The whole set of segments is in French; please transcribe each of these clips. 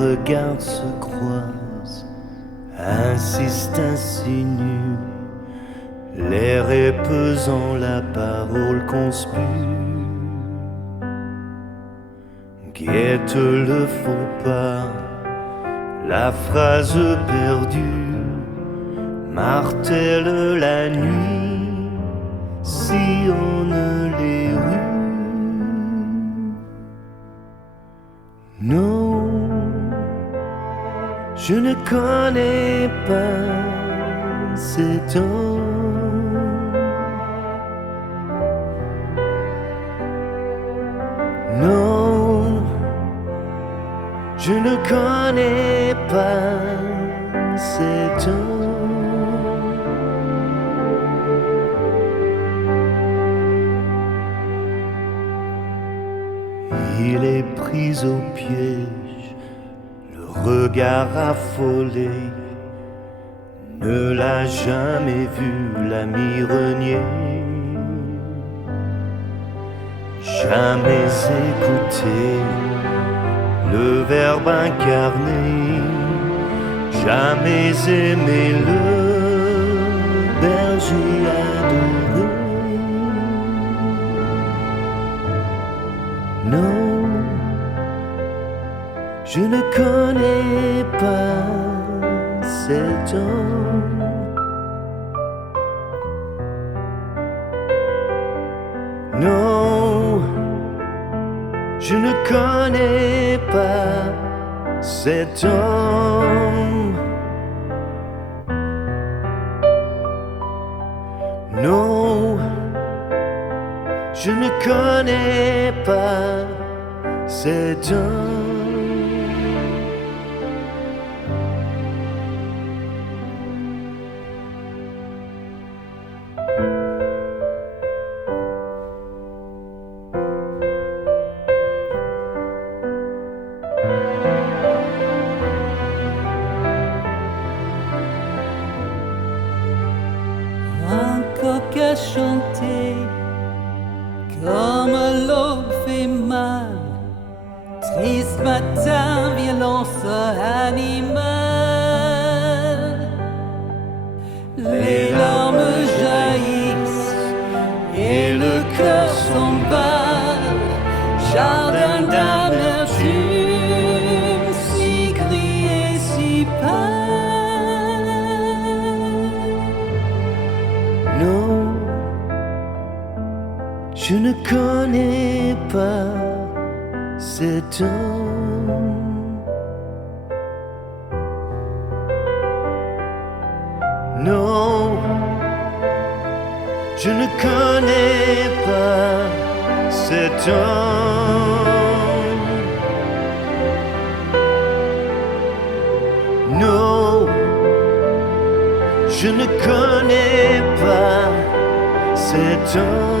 regards se croisent, insistent, insinuent, l'air est pesant, la parole conspire, guette le faux pas, la phrase perdue, martèle la nuit, sillonne les rues. Non, je ne connais pas ces temps. Non, je ne connais pas ces temps. Il est pris au piège, le regard affolé, ne l'a jamais vu l'ami renier, jamais écouté le verbe incarné, jamais aimé le berger adoré. Non, je ne connais pas cet homme. Non, je ne connais pas cet homme. Non, Je ne connais pas cet homme. Un coq a chanté comme l'aube fait mal, triste matin, violence animale. Les larmes jaillissent et le cœur s'emballe, jardin d'amertume, si gris et si pâle. Non, je ne connais pas cet homme. Non, je ne connais pas cet homme. Non, je ne connais pas cet homme.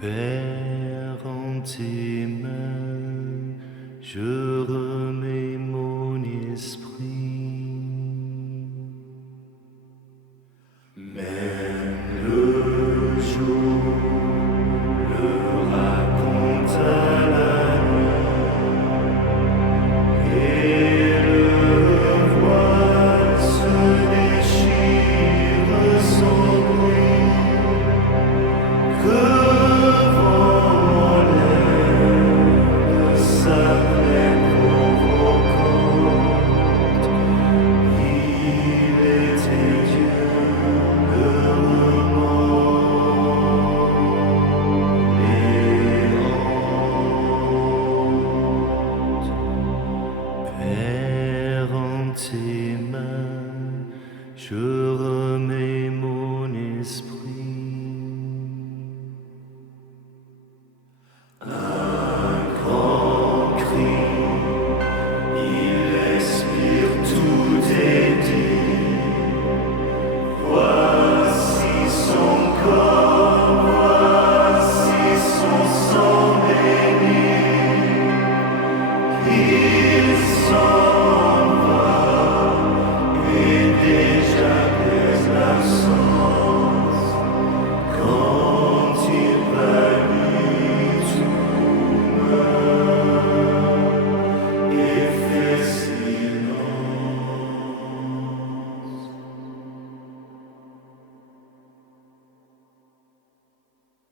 Père, en tes mains, je remets mon esprit. Même le jour le raconte à la nuit, et le voile se déchire sans bruit. Que tes mains, je remets mon esprit. Un grand cri, il expire tout est dit. Voici son corps, voici son sang béni. Il s'en déjà baise l'absence quand il valide tout meurt et fait silence.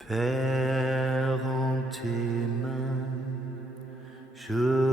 Père, en tes mains, je